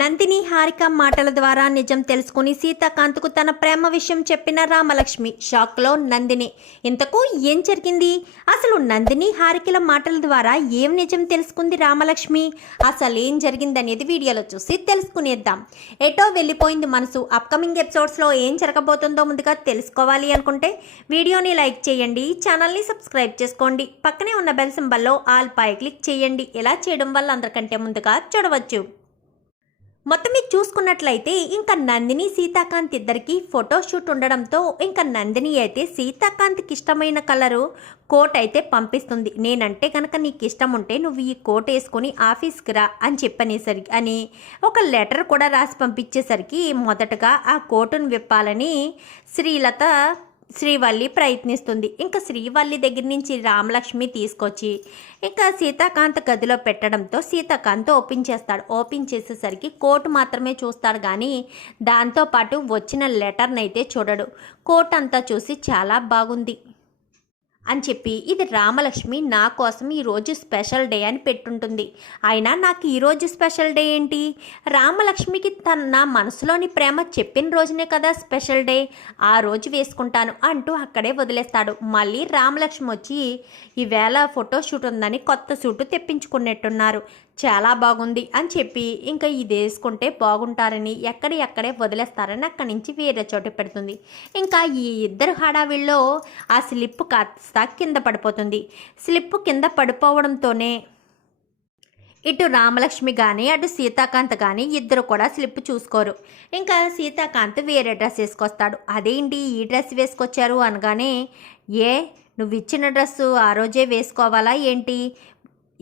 నందిని హారిక మాటల ద్వారా నిజం తెలుసుకుని సీతాకాంత్కు తన ప్రేమ విషయం చెప్పిన రామలక్ష్మి షాక్లో నందిని ఇంతకు ఏం జరిగింది? అసలు నందిని హారికల మాటల ద్వారా ఏం నిజం తెలుసుకుంది రామలక్ష్మి? అసలు ఏం జరిగిందనేది వీడియోలో చూసి తెలుసుకునేద్దాం. ఎటో వెళ్ళిపోయింది మనసు. అప్కమింగ్ ఎపిసోడ్స్లో ఏం జరగబోతుందో ముందుగా తెలుసుకోవాలి అనుకుంటే వీడియోని లైక్ చేయండి ఛానల్ని సబ్స్క్రైబ్ చేసుకోండి. పక్కనే ఉన్న బెల్ సింబల్లో ఆల్ పై క్లిక్ చేయండి. ఇలా చేయడం వల్ల అందరికంటే ముందుగా చూడవచ్చు. మొత్తం మీరు చూసుకున్నట్లయితే ఇంకా నందిని సీతాకాంత్ ఇద్దరికి ఫోటోషూట్ ఉండడంతో ఇంకా నందిని అయితే సీతాకాంత్కి ఇష్టమైన కలరు కోట్ అయితే పంపిస్తుంది. నేనంటే కనుక నీకు ఇష్టం ఉంటే నువ్వు ఈ కోట్ వేసుకొని ఆఫీస్కి రా అని చెప్పనేసరికి అని ఒక లెటర్ కూడా రాసి పంపించేసరికి మొదటగా ఆ కోటును విప్పాలని శ్రీలత శ్రీవల్లి ప్రయత్నిస్తుంది. ఇంకా శ్రీవల్లి దగ్గర నుంచి రామలక్ష్మి తీసుకొచ్చి ఇంకా సీతాకాంత్ గదిలో పెట్టడంతో సీతాకాంత్ ఓపెన్ చేస్తాడు. ఓపెన్ చేసేసరికి కోట్ మాత్రమే చూస్తాడు కానీ దాంతోపాటు వచ్చిన లెటర్నైతే చూడడు. కోట్ అంతా చూసి చాలా బాగుంది. అని చెప్పి ఇది రామలక్ష్మి నా కోసం ఈరోజు స్పెషల్ డే అని పెట్టుంటుంది. అయినా నాకు ఈరోజు స్పెషల్ డే ఏంటి? రామలక్ష్మికి తన నా మనసులోని ప్రేమ చెప్పిన రోజునే కదా స్పెషల్ డే. ఆ రోజు వేసుకుంటాను అంటూ అక్కడే వదిలేస్తాడు. మళ్ళీ రామలక్ష్మి వచ్చి ఈవేళ ఫోటో షూట్ ఉందని కొత్త సూటు తెప్పించుకున్నట్టున్నారు. చాలా బాగుంది అని చెప్పి ఇంకా ఇది వేసుకుంటే బాగుంటారని ఎక్కడ ఎక్కడే వదిలేస్తారని అక్కడి నుంచి వేరే చోట పెడుతుంది. ఇంకా ఈ ఇద్దరు హడావిల్లో ఆ స్లిప్ కాస్త కింద పడిపోతుంది. స్లిప్ కింద పడిపోవడంతోనే ఇటు రామలక్ష్మి కానీ అటు సీతాకాంత్ కానీ ఇద్దరు కూడా స్లిప్ చూసుకోరు. ఇంకా సీతాకాంత్ వేరే డ్రెస్ వేసుకొస్తాడు. అదేంటి ఈ డ్రెస్ వేసుకొచ్చారు? అనగానే ఏ నువ్వు ఇచ్చిన డ్రెస్సు ఆ రోజే వేసుకోవాలా ఏంటి?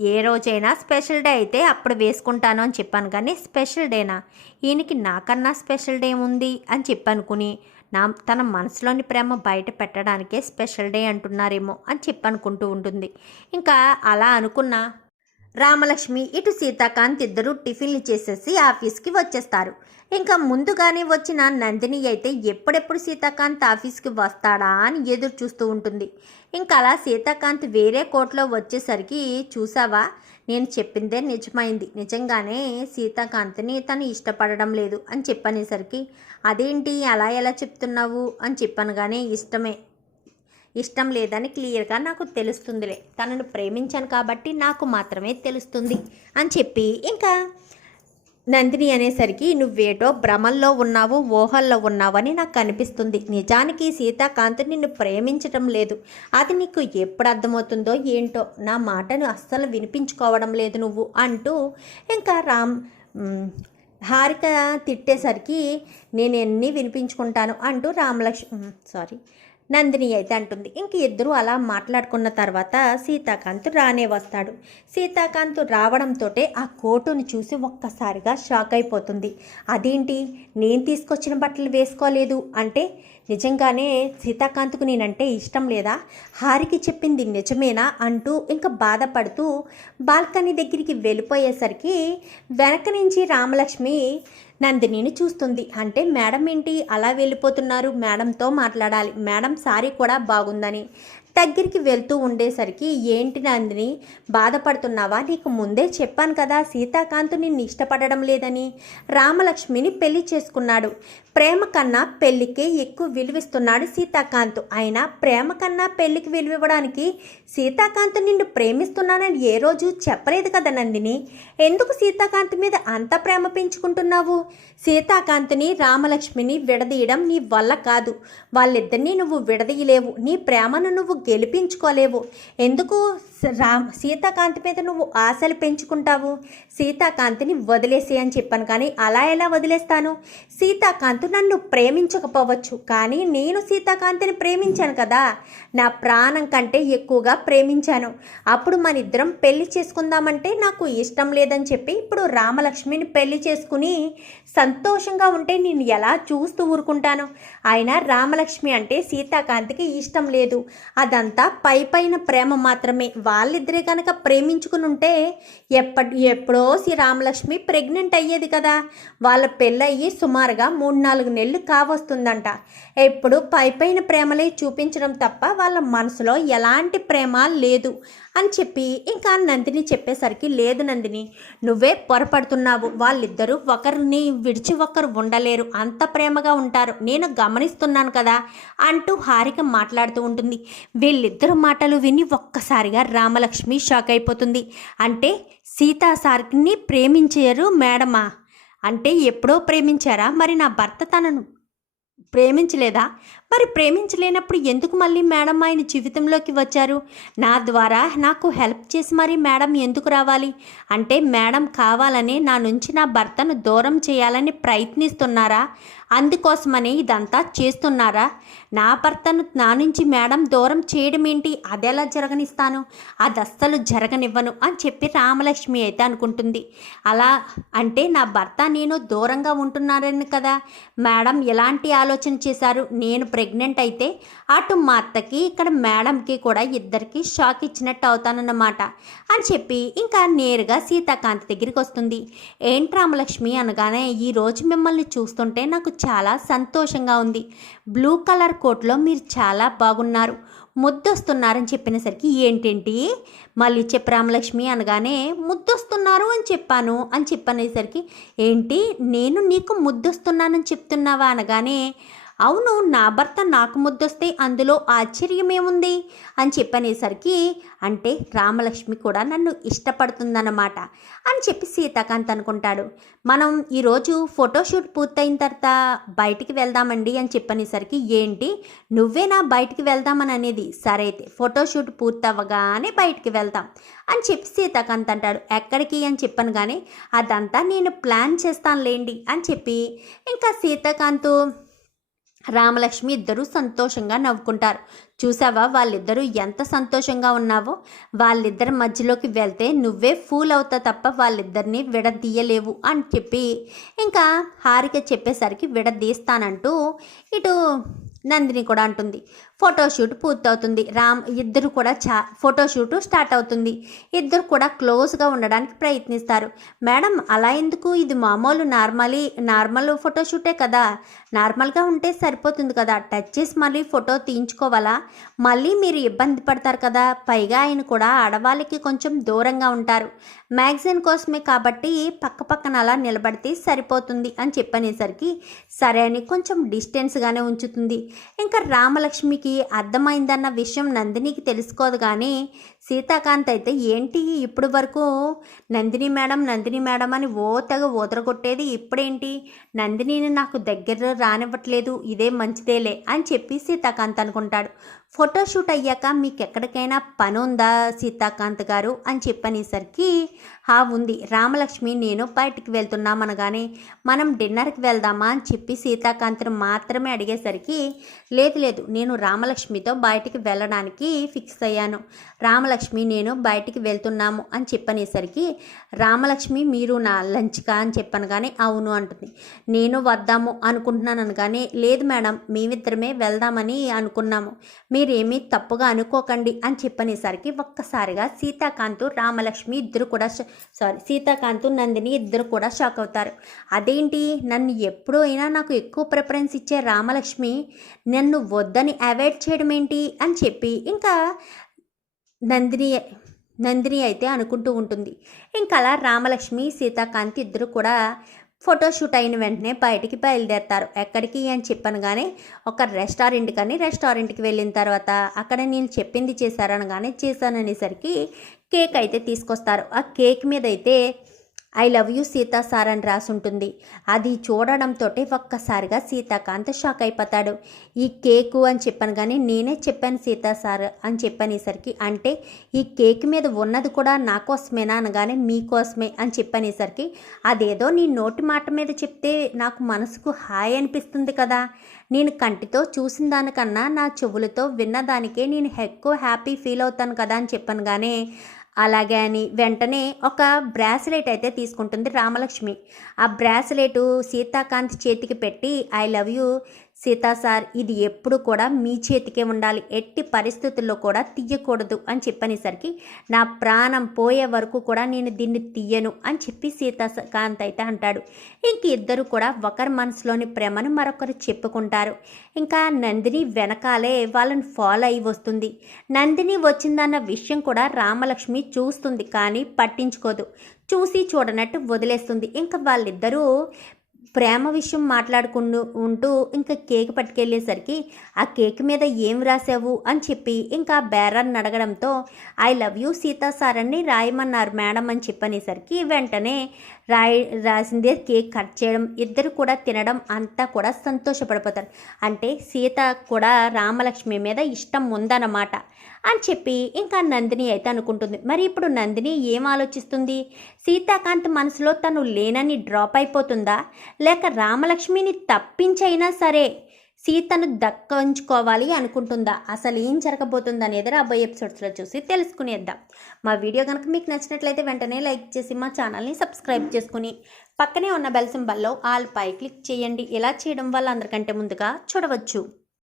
ఏ రోజైనా స్పెషల్ డే అయితే అప్పుడు వేసుకుంటాను అని చెప్పాను కానీ స్పెషల్ డేనా? ఈయనకి నాకన్నా స్పెషల్ డే ఉంది అని చెప్పనుకుని నా తన మనసులోని ప్రేమ బయట పెట్టడానికే స్పెషల్ డే అంటున్నారేమో అని చెప్పనుకుంటూ ఉంటుంది. ఇంకా అలా అనుకున్న రామలక్ష్మి ఇటు సీతాకాంత్ ఇద్దరు టిఫిన్లు చేసేసి ఆఫీస్కి వచ్చేస్తారు. ఇంకా ముందుగానే వచ్చిన నందిని అయితే ఎప్పుడెప్పుడు సీతాకాంత్ ఆఫీస్కి వస్తాడా అని ఎదురు చూస్తూ ఉంటుంది. ఇంకా అలా సీతాకాంత్ వేరే కోర్టులో వచ్చేసరికి చూసావా? నేను చెప్పిందే నిజమైంది. నిజంగానే సీతాకాంత్ని తను ఇష్టపడడం లేదు అని చెప్పనేసరికి అదేంటి? అలా ఎలా చెప్తున్నావు? అని చెప్పనగానే ఇష్టమే. ఇష్టం లేదని క్లియర్గా నాకు తెలుస్తుందిలే. తనను ప్రేమించాను కాబట్టి నాకు మాత్రమే తెలుస్తుంది అని చెప్పి ఇంకా నందిని అనేసరికి నువ్వేటో భ్రమల్లో ఉన్నావు ఊహల్లో ఉన్నావని నాకు అనిపిస్తుంది. నిజానికి సీతాకాంత్ నిన్ను ప్రేమించటం లేదు. అది నీకు ఎప్పుడు అర్థమవుతుందో ఏంటో నా మాటను అస్సలు వినిపించుకోవడం లేదు నువ్వు అంటూ ఇంకా రామ్ హారిక తిట్టేసరికి నేను ఎన్ని వినిపించుకుంటాను అంటూ రామలక్ష్మి సారీ నందిని అయితే అంటుంది. ఇంక ఇద్దరు అలా మాట్లాడుకున్న తర్వాత సీతాకాంత్ రానే వస్తాడు. సీతాకాంత్ రావడంతో ఆ కోటును చూసి ఒక్కసారిగా షాక్ అయిపోతుంది. అదేంటి? నేను తీసుకొచ్చిన బట్టలు వేసుకోలేదు అంటే నిజంగానే సీతాకాంత్కు నేనంటే ఇష్టం లేదా? హారికి చెప్పింది నిజమేనా అంటూ ఇంకా బాధపడుతూ బాల్కనీ దగ్గరికి వెళ్ళిపోయేసరికి వెనక నుంచి రామలక్ష్మి నందినిని చూస్తుంది. అంటే మేడం ఏంటి? అలా వెళ్ళిపోతున్నారు. మేడంతో మాట్లాడాలి. మేడం సారీ కూడా బాగుందని. దగ్గరికి వెళ్తూ ఉండేసరికి ఏంటి నందిని బాధపడుతున్నావా? నీకు ముందే చెప్పాను కదా సీతాకాంత్ నిన్ను ఇష్టపడడం లేదని. రామలక్ష్మిని పెళ్ళి చేసుకున్నాడు. ప్రేమ కన్నా పెళ్ళికే ఎక్కువ విలువిస్తున్నాడు సీతాకాంత్. అయినా ప్రేమ కన్నా పెళ్ళికి విలువివ్వడానికి సీతాకాంత్ నిన్ను ప్రేమిస్తున్నానని ఏ రోజు చెప్పలేదు కదా నందిని. ఎందుకు సీతాకాంత్ మీద అంత ప్రేమ పెంచుకుంటున్నావు? సీతాకాంత్ని రామలక్ష్మిని విడదీయడం నీ వల్ల కాదు. వాళ్ళిద్దరినీ నువ్వు విడదీయలేవు. నీ ప్రేమను నువ్వు గెలిపించుకోలేవు. ఎందుకు రామ్ సీతాకాంతి మీద నువ్వు ఆశలు పెంచుకుంటావు. సీతాకాంతిని వదిలేసి అని చెప్పాను కానీ అలా ఎలా వదిలేస్తాను? సీతాకాంత్ నన్ను ప్రేమించకపోవచ్చు కానీ నేను సీతాకాంతిని ప్రేమించాను కదా. నా ప్రాణం కంటే ఎక్కువగా ప్రేమించాను. అప్పుడు మన ఇద్దరం పెళ్ళి చేసుకుందామంటే నాకు ఇష్టం లేదని చెప్పి ఇప్పుడు రామలక్ష్మిని పెళ్ళి చేసుకుని సంతోషంగా ఉంటే నేను ఎలా చూస్తూ ఊరుకుంటాను? అయినా రామలక్ష్మి అంటే సీతాకాంత్కి ఇష్టం లేదు. అదంతా పై పైన ప్రేమ మాత్రమే. వాళ్ళిద్దరే కనుక ప్రేమించుకుని ఉంటే ఎప్పటి ఎప్పుడో శ్రీ రామలక్ష్మి ప్రెగ్నెంట్ అయ్యేది కదా. వాళ్ళ పెళ్ళయ్యి సుమారుగా మూడు నాలుగు నెలలు కావస్తుందంట. ఎప్పుడు పై పైన ప్రేమలే చూపించడం తప్ప వాళ్ళ మనసులో ఎలాంటి ప్రేమ లేదు అని చెప్పి ఇంకా నందిని చెప్పేసరికి లేదు నందిని నువ్వే పొరపడుతున్నావు. వాళ్ళిద్దరూ ఒకరిని విడిచి ఒకరు ఉండలేరు. అంత ప్రేమగా ఉంటారు. నేను గమనిస్తున్నాను కదా అంటూ హారిక మాట్లాడుతూ ఉంటుంది. వీళ్ళిద్దరు మాటలు విని ఒక్కసారిగా రామలక్ష్మి షాక్ అయిపోతుంది అంటే సీతా సార్ని ప్రేమించారు మేడమా? అంటే ఎప్పుడో ప్రేమించారా మరి నా భర్త తనను? ప్రేమించలేదా? మరి ప్రేమించలేనప్పుడు ఎందుకు మళ్ళీ మేడం ఆయన జీవితంలోకి వచ్చారు? నా ద్వారా నాకు హెల్ప్ చేసి మరి మేడం ఎందుకు రావాలి? అంటే మేడం కావాలని నా నుంచి నా భర్తను దూరం చేయాలని ప్రయత్నిస్తున్నారా? అందుకోసమని ఇదంతా చేస్తున్నారా? నా భర్తను నా నుంచి మేడం దూరం చేయడం ఏంటి? అదెలా జరగనిస్తాను? అది అస్సలు జరగనివ్వను అని చెప్పి రామలక్ష్మి అయితే అనుకుంటుంది. అలా అంటే నా భర్త నేను దూరంగా ఉంటున్నారని కదా? మేడం ఎలాంటి ఆలోచన చేశారు? నేను ప్రెగ్నెంట్ అయితే అటు మా అత్తకి ఇక్కడ మేడంకి కూడా ఇద్దరికి షాక్ ఇచ్చినట్టు అవుతానన్నమాట అని చెప్పి ఇంకా నేరుగా సీతాకాంత్ దగ్గరికి వస్తుంది. ఏంటి రామలక్ష్మి అనగానే ఈరోజు మిమ్మల్ని చూస్తుంటే నాకు చాలా సంతోషంగా ఉంది. బ్లూ కలర్ కోట్లో మీరు చాలా బాగున్నారు. ముద్దొస్తున్నారని చెప్పినసరికి ఏంటేంటి? మళ్ళీ చెప్పు రామలక్ష్మి అనగానే ముద్దొస్తున్నారు అని చెప్పాను అని చెప్పనేసరికి ఏంటి? నేను నీకు ముద్దొస్తున్నానని చెప్తున్నావా? అనగానే అవును నా భర్త నాకు ముద్దొస్తే అందులో ఆశ్చర్యమేముంది? అని చెప్పనేసరికి అంటే రామలక్ష్మి కూడా నన్ను ఇష్టపడుతుందన్నమాట అని చెప్పి సీతాకాంత్ అనుకుంటాడు. మనం ఈరోజు ఫోటోషూట్ పూర్తయిన తర్వాత బయటికి వెళ్దామండి అని చెప్పనేసరికి ఏంటి? నువ్వేనా బయటికి వెళ్దామని అనేది? సరే అయితే ఫోటోషూట్ పూర్తవ్వగానే బయటికి వెళ్దాం అని చెప్పి సీతాకాంత్ అంటాడు. ఎక్కడికి అని చెప్పాను కానీ అదంతా నేను ప్లాన్ చేస్తాను లేండి అని చెప్పి ఇంకా సీతాకాంత్ రామలక్ష్మి ఇద్దరూ సంతోషంగా నవ్వుకుంటారు. చూసావా వాళ్ళిద్దరూ ఎంత సంతోషంగా ఉన్నావో? వాళ్ళిద్దరి మధ్యలోకి వెళ్తే నువ్వే ఫూల్ అవుతా తప్ప వాళ్ళిద్దరిని విడదీయలేవు అని చెప్పి ఇంకా హారిక చెప్పేసరికి విడదీస్తానంటూ ఇటు నందిని కూడా అంటుంది. ఫోటోషూట్ పూర్తవుతుంది. రామ్ ఇద్దరు కూడా చా ఫోటోషూట్ స్టార్ట్ అవుతుంది. ఇద్దరు కూడా క్లోజ్గా ఉండడానికి ప్రయత్నిస్తారు. మేడం అలా ఎందుకు? ఇది మామూలు నార్మలీ నార్మల్ ఫోటోషూటే కదా. నార్మల్గా ఉంటే సరిపోతుంది కదా. టచ్ చేసి మళ్ళీ ఫోటో తీయించుకోవాలా? మళ్ళీ మీరు ఇబ్బంది పడతారు కదా. పైగా ఆయన కూడా ఆడవాళ్ళకి కొంచెం దూరంగా ఉంటారు. మ్యాగజైన్ కోసమే కాబట్టి పక్క పక్కన అలా నిలబడితే సరిపోతుంది అని చెప్పనేసరికి సరే అని కొంచెం డిస్టెన్స్గానే ఉంచుతుంది. ఇంకా రామలక్ష్మికి అర్థమైందన్న విషయం నందినికి తెలుసుకోదు కానీ సీతాకాంత్ అయితే ఏంటి ఇప్పుడు వరకు? నందిని మేడం నందిని మేడం అని ఓ తెగ ఊదరగొట్టేది ఇప్పుడేంటి? నందినిని నాకు దగ్గర రానివ్వట్లేదు ఇదే మంచిదేలే అని చెప్పి సీతాకాంత్ అనుకుంటాడు. ఫోటోషూట్ అయ్యాక మీకు ఎక్కడికైనా పని ఉందా సీతాకాంత్ గారు అని చెప్పనేసరికి హా ఉంది. రామలక్ష్మి నేను బయటికి వెళ్తున్నామనగానే మనం డిన్నర్కి వెళ్దామా అని చెప్పి సీతాకాంత్ను మాత్రమే అడిగేసరికి లేదు లేదు నేను రామలక్ష్మితో బయటికి వెళ్ళడానికి ఫిక్స్ అయ్యాను. రామలక్ష్మి నేను బయటికి వెళ్తున్నాము అని చెప్పనేసరికి రామలక్ష్మి మీరు నా లంచ్కా అని చెప్పాను కానీ అవును అంటుంది. నేను వద్దాము అనుకుంటున్నాను అనగానే లేదు మేడం మేమిద్దరమే వెళ్దామని అనుకున్నాము. మీరేమీ తప్పుగా అనుకోకండి అని చెప్పనేసరికి ఒక్కసారిగా సీతాకాంత్ రామలక్ష్మి ఇద్దరు కూడా సారీ సీతాకాంత్ నందిని ఇద్దరు కూడా షాక్ అవుతారు. అదేంటి? నన్ను ఎప్పుడూ అయినా నాకు ఎక్కువ ప్రిఫరెన్స్ ఇచ్చే రామలక్ష్మి నన్ను వద్దని అవాయిడ్ చేయడం ఏంటి అని చెప్పి ఇంకా నందిని నందిని అయితే అనుకుంటూ ఉంటుంది. ఇంకా అలా రామలక్ష్మి సీతాకాంత్ ఇద్దరు కూడా ఫోటోషూట్ అయిన వెంటనే బయటికి బయలుదేరతారు. ఎక్కడికి అని చెప్పాను కానీ ఒక రెస్టారెంట్ కానీ రెస్టారెంట్కి వెళ్ళిన తర్వాత అక్కడ నేను చెప్పింది చేశారనగానే చేశాననేసరికి కేక్ అయితే తీసుకొస్తారు. ఆ కేక్ మీద అయితే I love you Seeta sir అని రాసి ఉంటుంది అది చూడడంతో ఒక్కసారిగా సీతాకాంత్ షాక్ అయిపోతాడు. ఈ కేకు అని చెప్పాను కానీ నేనే చెప్పాను సీతా సార్ అని చెప్పనేసరికి అంటే ఈ కేక్ మీద ఉన్నది కూడా నా కోసమేనా అనగానే మీకోసమే అని చెప్పనేసరికి అదేదో నీ నోటి మాట మీద చెప్తే నాకు మనసుకు హాయ్ అనిపిస్తుంది కదా. నేను కంటితో చూసిన దానికన్నా నా చెవులతో విన్నదానికే నేను ఎక్కువ హ్యాపీ ఫీల్ అవుతాను కదా అని చెప్పాను కానీ అలాగే అని వెంటనే ఒక బ్రాస్లెట్ అయితే తీసుకుంటుంది రామలక్ష్మి. ఆ బ్రాస్లెట్ సీతాకాంత్ చేతికి పెట్టి I love you Seeta sir ఇది ఎప్పుడు కూడా మీ చేతికే ఉండాలి. ఎట్టి పరిస్థితుల్లో కూడా తీయకూడదు అని చెప్పనేసరికి నా ప్రాణం పోయే వరకు కూడా నేను దీన్ని తీయను అని చెప్పి సీతాకాంత్ అయితే అంటాడు. ఇంక ఇద్దరు కూడా ఒకరి మనసులోని ప్రేమను మరొకరు చెప్పుకుంటారు. ఇంకా నందిని వెనకాలే వాళ్ళని ఫాలో అయి వస్తుంది. నందిని వచ్చిందన్న విషయం కూడా రామలక్ష్మి చూస్తుంది కానీ పట్టించుకోదు. చూసి చూడనట్టు వదిలేస్తుంది. ఇంకా వాళ్ళిద్దరూ ప్రేమ విషయం మాట్లాడుకుంటూ ఉంటూ ఇంకా కేక్ పట్టుకెళ్ళేసరికి ఆ కేక్ మీద ఏం రాసావు? అని చెప్పి ఇంకా బేరాన్ని అడగడంతో I love you Seeta sir అని రాయమన్నారు మేడం అని చెప్పనేసరికి వెంటనే రాయి రాసిందే కేక్ కట్ చేయడం ఇద్దరు కూడా తినడం అంతా కూడా సంతోషపడిపోతారు. అంటే సీత కూడా రామలక్ష్మి మీద ఇష్టం ఉందన్నమాట. అని చెప్పి ఇంకా నందిని అయితే అనుకుంటుంది. మరి ఇప్పుడు నందిని ఏం ఆలోచిస్తుంది? సీతాకాంత్ మనసులో తను లేనని డ్రాప్ అయిపోతుందా? లేక రామలక్ష్మిని తప్పించైనా సరే సీతను దక్కించుకోవాలి అనుకుంటుందా? అసలు ఏం జరగబోతుంది అనేది రాబోయే ఎపిసోడ్స్లో చూసి తెలుసుకునేద్దాం. మా వీడియో కనుక మీకు నచ్చినట్లయితే వెంటనే లైక్ చేసి మా ఛానల్ని సబ్స్క్రైబ్ చేసుకుని పక్కనే ఉన్న బెల్ సింబల్లో ఆల్ పై క్లిక్ చేయండి. ఇలా చేయడం వల్ల అందరికంటే ముందుగా చూడవచ్చు.